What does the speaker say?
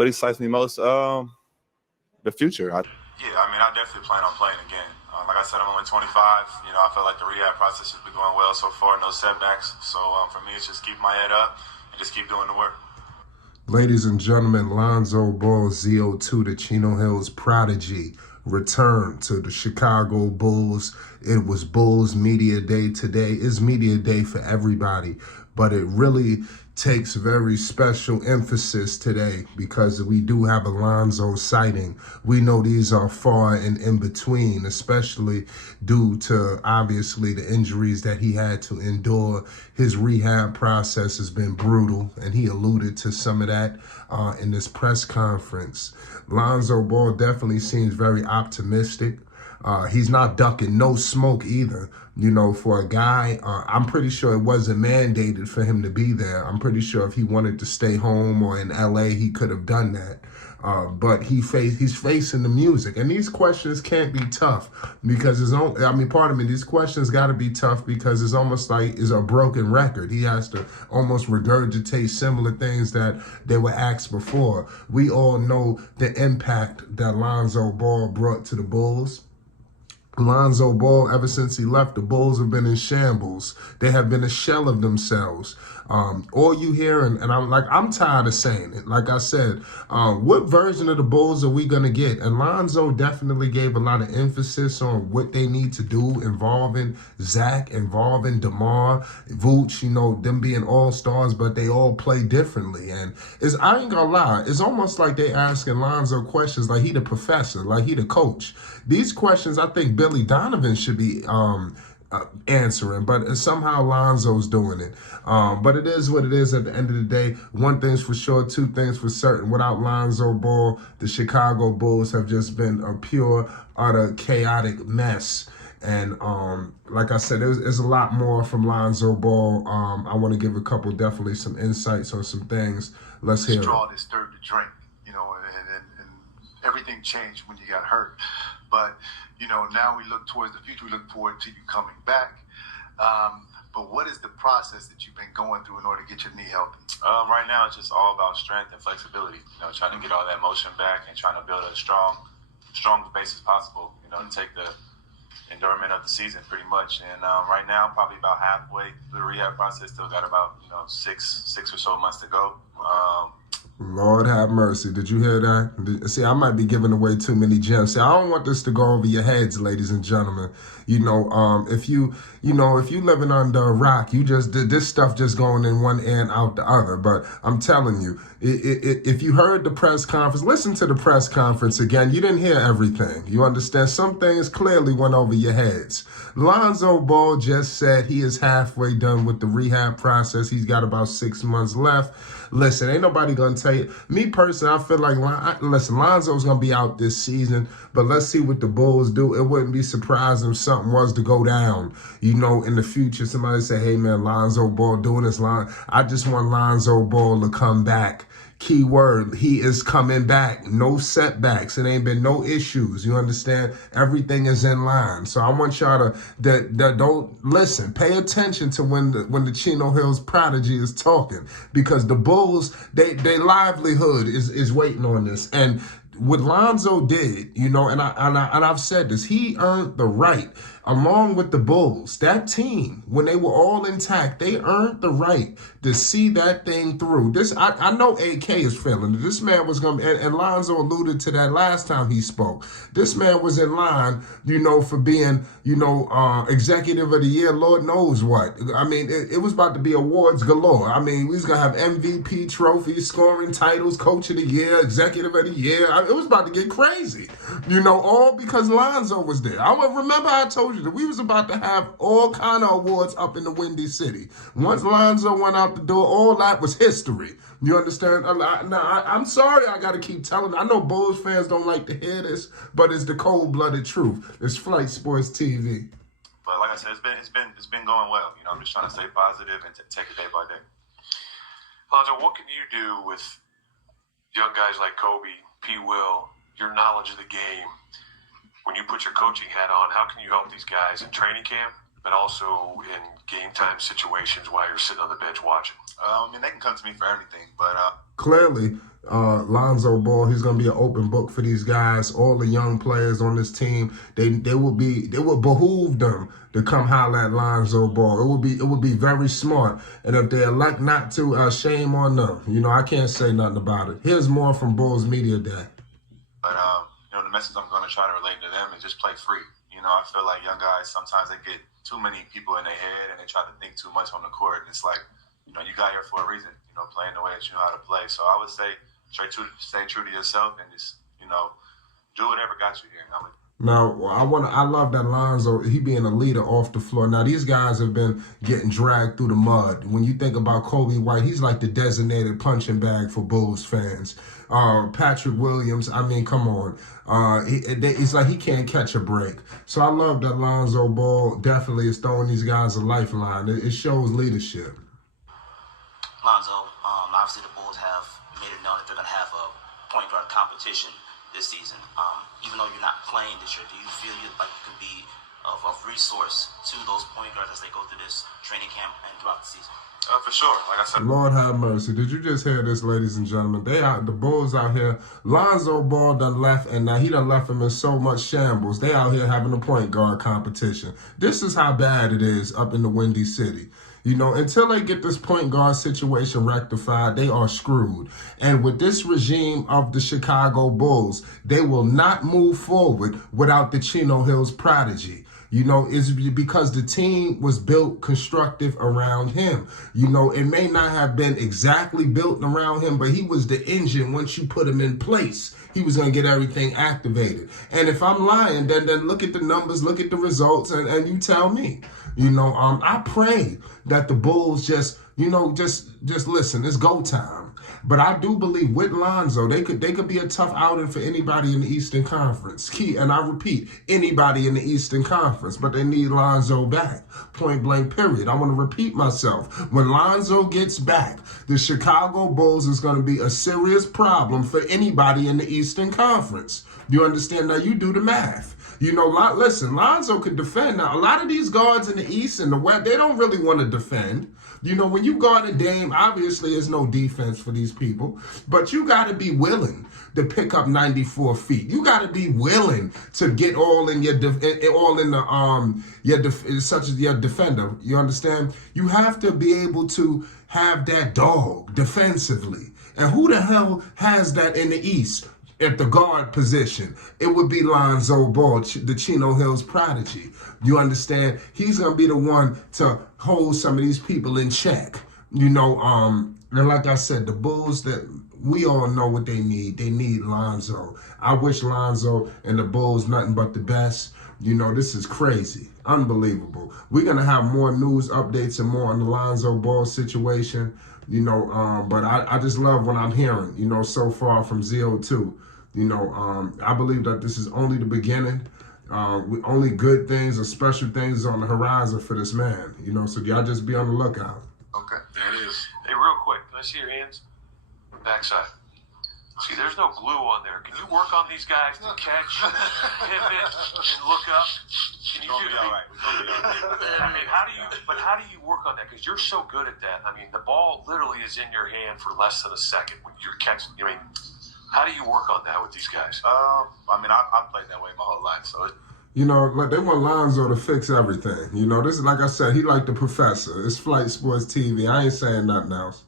What excites me most? The future. Yeah, I mean, I definitely plan on playing again. Like I said, I'm only 25. You know, I feel like the rehab process has been going well so far, no setbacks. So for me, it's just keep my head up and just keep doing the work. Ladies and gentlemen, Lonzo Ball, ZO2, the Chino Hills prodigy, returned to the Chicago Bulls. It was Bulls Media Day today. It's Media Day for everybody, but it really takes very special emphasis today because we do have a Lonzo sighting. We know these are far and in between, especially due to obviously the injuries that he had to endure. His rehab process has been brutal, and he alluded to some of that in this press conference. Lonzo Ball definitely seems very optimistic. He's not ducking no smoke either. You know, for a guy, I'm pretty sure it wasn't mandated for him to be there. I'm pretty sure if he wanted to stay home or in LA, he could have done that. But he's facing the music. And these questions can't be tough because these questions got to be tough because it's almost like it's a broken record. He has to almost regurgitate similar things that they were asked before. We all know the impact that Lonzo Ball brought to the Bulls. Lonzo Ball, ever since he left, the Bulls have been in shambles. They have been a shell of themselves. All you hear, and I'm tired of saying it. Like I said, what version of the Bulls are we going to get? And Lonzo definitely gave a lot of emphasis on what they need to do involving Zach, involving DeMar, Vooch, you know, them being all-stars, but they all play differently. And I ain't gonna lie, it's almost like they asking Lonzo questions like he the professor, like he the coach. These questions, I think Billy Donovan should be answering, but somehow Lonzo's doing it. But it is what it is at the end of the day. One thing's for sure, two things for certain. Without Lonzo Ball, the Chicago Bulls have just been a pure, utter, chaotic mess. And like I said, there's a lot more from Lonzo Ball. I want to give a couple, definitely some insights on some things. Let's hear it. Straw that stirred the drink, you know, and everything changed when you got hurt. But, you know, now we look towards the future. We look forward to you coming back. But what is the process that you've been going through in order to get your knee healthy? Right now, it's just all about strength and flexibility. You know, trying to get all that motion back and trying to build a strong base as possible, you know, to take the endurance of the season pretty much. And right now, probably about halfway through the rehab process, still got about, you know, six or so months to go. Lord have mercy. Did you hear that? See, I might be giving away too many gems. See, I don't want this to go over your heads, ladies and gentlemen. You know, if you living under a rock, you just did this stuff just going in one ear and out the other. But I'm telling you, if you heard the press conference, listen to the press conference again. You didn't hear everything. You understand? Some things clearly went over your heads. Lonzo Ball just said he is halfway done with the rehab process. He's got about 6 months left. Listen, ain't nobody going to tell you. Me personally, I feel like, Lonzo's going to be out this season, but let's see what the Bulls do. It wouldn't be surprising if something was to go down, you know, in the future. Somebody say, hey, man, Lonzo Ball doing this. I just want Lonzo Ball to come back. Key word, he is coming back. No setbacks. It ain't been no issues. You understand? Everything is in line. So I want y'all to don't listen. Pay attention to when the Chino Hills prodigy is talking, because the Bulls, their livelihood is waiting on this. And what Lonzo did, you know, and I've said this, he earned the right, along with the Bulls, that team, when they were all intact, they earned the right to see that thing through. This, I know AK is feeling it. This man was going to, and Lonzo alluded to that last time he spoke. This man was in line, you know, for being, you know, executive of the year, Lord knows what. I mean, it was about to be awards galore. I mean, we was going to have MVP trophies, scoring titles, coach of the year, executive of the year. It was about to get crazy, you know, all because Lonzo was there. Remember I told you that we was about to have all kind of awards up in the Windy City. Once Lonzo went out the door, all that was history. You understand? I'm sorry I got to keep telling. I know Bulls fans don't like to hear this, but it's the cold-blooded truth. It's Flight Sports TV. But like I said, it's been going well. You know, I'm just trying to stay positive and take it day by day. Lonzo, what can you do with young guys like Kobe, P. Will, your knowledge of the game? When you put your coaching hat on, how can you help these guys in training camp, but also in game time situations while you're sitting on the bench watching? I mean, they can come to me for everything, but clearly, Lonzo Ball, he's going to be an open book for these guys. All the young players on this team, they will behoove them to come holler at Lonzo Ball. It would be very smart. And if they elect not to, shame on them. You know, I can't say nothing about it. Here's more from Bulls Media Day. But the message I'm going to try to relate to them is just play free. I feel like young guys, sometimes they get too many people in their head and they try to think too much on the court. And it's like, you got here for a reason, playing the way that you know how to play. So I would say stay true to yourself and just, do whatever got you here. Now, I love that Lonzo, he being a leader off the floor. Now, these guys have been getting dragged through the mud. When you think about Kobe White, he's like the designated punching bag for Bulls fans. Patrick Williams, I mean, come on. It's like he can't catch a break. So I love that Lonzo Ball definitely is throwing these guys a lifeline. It shows leadership. Lonzo, obviously the Bulls have made it known that they're going to have a point guard competition this season. Even though you're not playing this year, do you feel like you could be of resource to those point guards as they go through this training camp and throughout the season? For sure. Like I said, Lord have mercy. Did you just hear this, ladies and gentlemen? The Bulls out here. Lonzo Ball done left, and now he done left him in so much shambles. They out here having a point guard competition. This is how bad it is up in the Windy City. Until they get this point guard situation rectified, they are screwed. And with this regime of the Chicago Bulls, they will not move forward without the Chino Hills prodigy. It's because the team was built constructive around him. It may not have been exactly built around him, but he was the engine. Once you put him in place, he was going to get everything activated. And if I'm lying, then look at the numbers, look at the results, and you tell me. I pray that the Bulls just listen, it's go time. But I do believe with Lonzo, they could be a tough outing for anybody in the Eastern Conference. And I repeat, anybody in the Eastern Conference, but they need Lonzo back. Point blank, period. I want to repeat myself. When Lonzo gets back, the Chicago Bulls is going to be a serious problem for anybody in the Eastern Conference. You understand? Now you do the math. Listen, Lonzo could defend. Now, a lot of these guards in the East and the West, they don't really want to defend. When you guard a Dame, obviously there's no defense for these people, but you got to be willing to pick up 94 feet. You got to be willing to get all in your such as your defender. You understand? You have to be able to have that dog defensively. And who the hell has that in the East? At the guard position, it would be Lonzo Ball, the Chino Hills prodigy. You understand? He's going to be the one to hold some of these people in check. And like I said, the Bulls, that we all know what they need. They need Lonzo. I wish Lonzo and the Bulls nothing but the best. This is crazy. Unbelievable. We're going to have more news updates and more on the Lonzo Ball situation. But I just love what I'm hearing, so far from ZO2. I believe that this is only the beginning. Only good things or special things on the horizon for this man. So y'all just be on the lookout. Okay. That is. Hey, real quick, can I see your hands? Backside. See, there's no glue on there. Can you work on these guys to catch, pivot, and look up? Can you do that? All right. I mean, how do you work on that? Because you're so good at that. I mean, the ball literally is in your hand for less than a second when you're catching. How do you work on that with these guys? I played that way my whole life, so they want Lonzo to fix everything. This is, like I said, he like the professor. It's Flight Sports TV. I ain't saying nothing else.